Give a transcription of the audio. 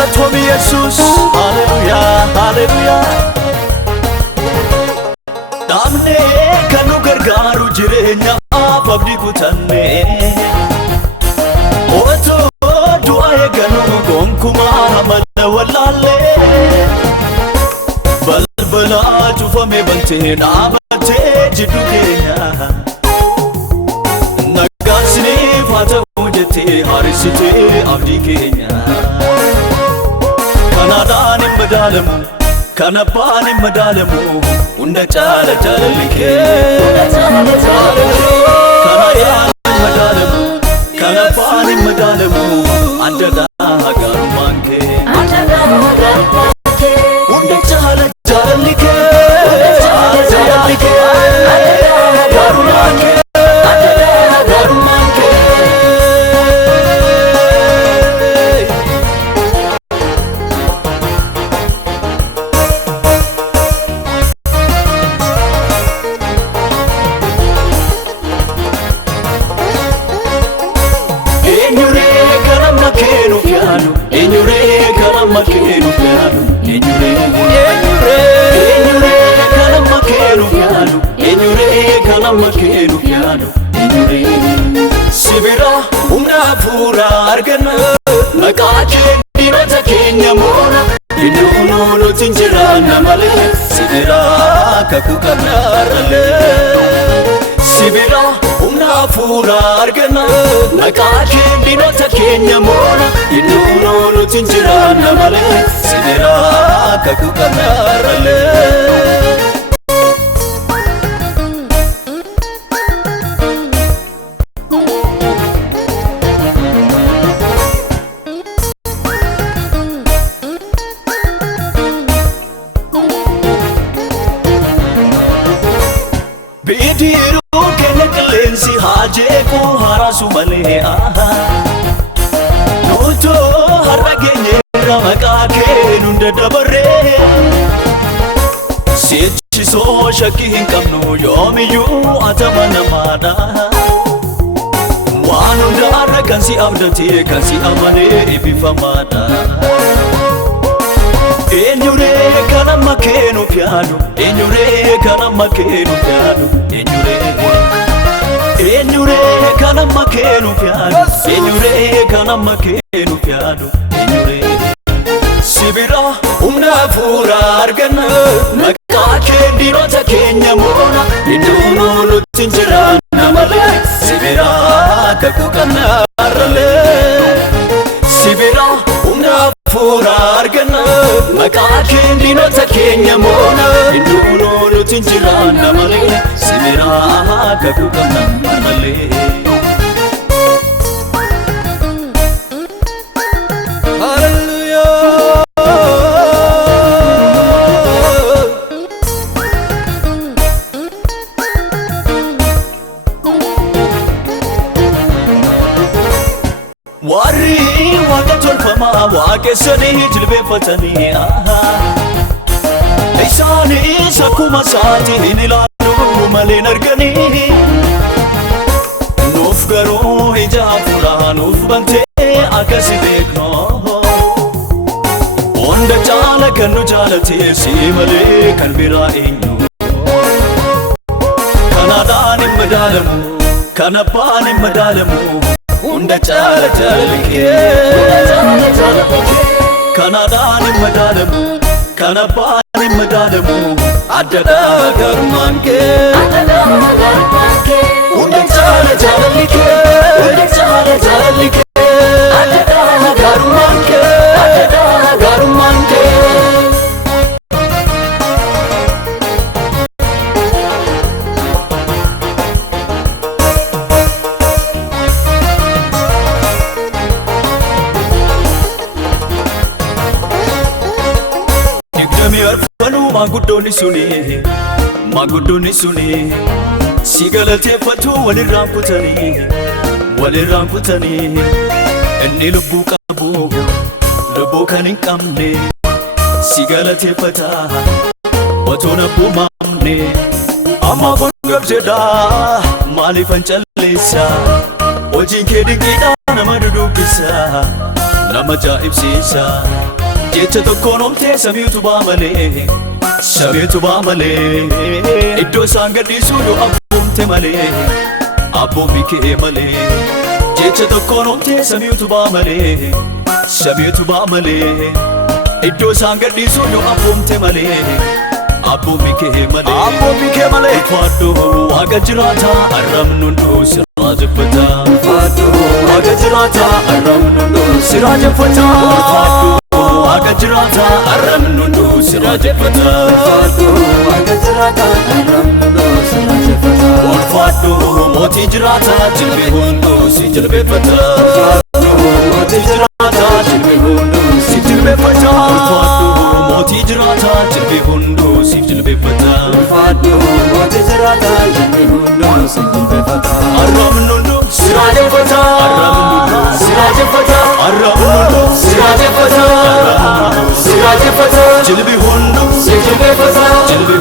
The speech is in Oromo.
galatomi Jesus hallelujah hallelujah Damne kanu gargaaru jireenya abdi kutanne Oto du'a eeganu gonkuma hamala walaale Balbala cufame bante dhaabate jiddu keenya Nagaasni faata hojjete harisite abdi keenya Kanadaan madalamu Kanabaan madalamu hunda caala jaalike Kanadaan madalamu Kanabaan madalamu adda garumanke hunda caala jaalike garumanke Sibira umna fura argana maqaake dinata keenya moona inuuno tinjira namale sibira kakukanarale Sibira umna fura argana maqaake dinata keenya moona inuuno tinjira namale sibira kakukanarale Bidiru kenya kalensi haje ko harasu male Noto haragenye ramaka ke nunda dabare Sechi so shaki hinkamno yomiyu atamana mada Wanu dara kansi abdati kansi amane ibifamada Enyure kana makeno piano Enyure kana makeno piano Enyure kana makeno piano Enyure kana makeno piano Enyure Sibira umna fura argana Maqaake dinota keenya moona Inuuno tinjira namale Sibira kakukanarale Sibira umna fura argana Maqaake dinota keenya moona Inuuno tinjira namale Sibira kakukanarale Wari waqatul fama waqesani jilbefatani Isani sakuma saati hinilalu malen argani Nuf garo hijafura nuf bante akasi dekno Onda chala kanu chalate si male kan bira enyu Kanadaan madalamu Kanabaan madalamu Hunda chala jalike Kanadaan madalamu Kanabaan madalamu adda garumanke Hunda chala jalike adda garumanke Magudoni suni sigalate fatu walirran kutani inni lubbu qabu lubbu kan hin qabne sigalate fata watona bumamne amma gongabjeda malifan chalisa wajin ke dinqida nama dudubisa nama jaa'ibsiisa jecha tokkoon omtee samiitu baamalee samiitu baamalee iddoo isaan gadhiisuu yoo abboomte malee abboommi kee malee jecha tokkoon omtee samiitu baamalee samiitu baamalee iddoo isaan gadhiisuu yoo abboomte malee abboommi kee malee ulfaadhu waaqa jiraata arrabnu hunduu sirraa jeffata ulfaadhu waaqa jiraata arrabnu hunduu sirraa jeffata ulfaadhu waaqa jiraata arrabnu hunduu sirraa jeffata ulfaadhu waaqa jiraata arrabnu hunduu sirraa jeffata ulfaadhu mootii jiraata jilbii hunduu si jilbeeffata ulfaadhu mootii jiraata jilbii hunduu si jilbeeffata ulfaadhu mootii jiraata jilbii hunduu si jilbeeffata ulfaadhu mootii jiraata jilbii hunduu si jilbeeffata arrabnu hunduu sirraa jeffata arrabnu hunduu sirraa jeffata arrabnu hunduu sirraa jeffata sirraa jeffata jilbii hunduu si jilbeeffata jilbii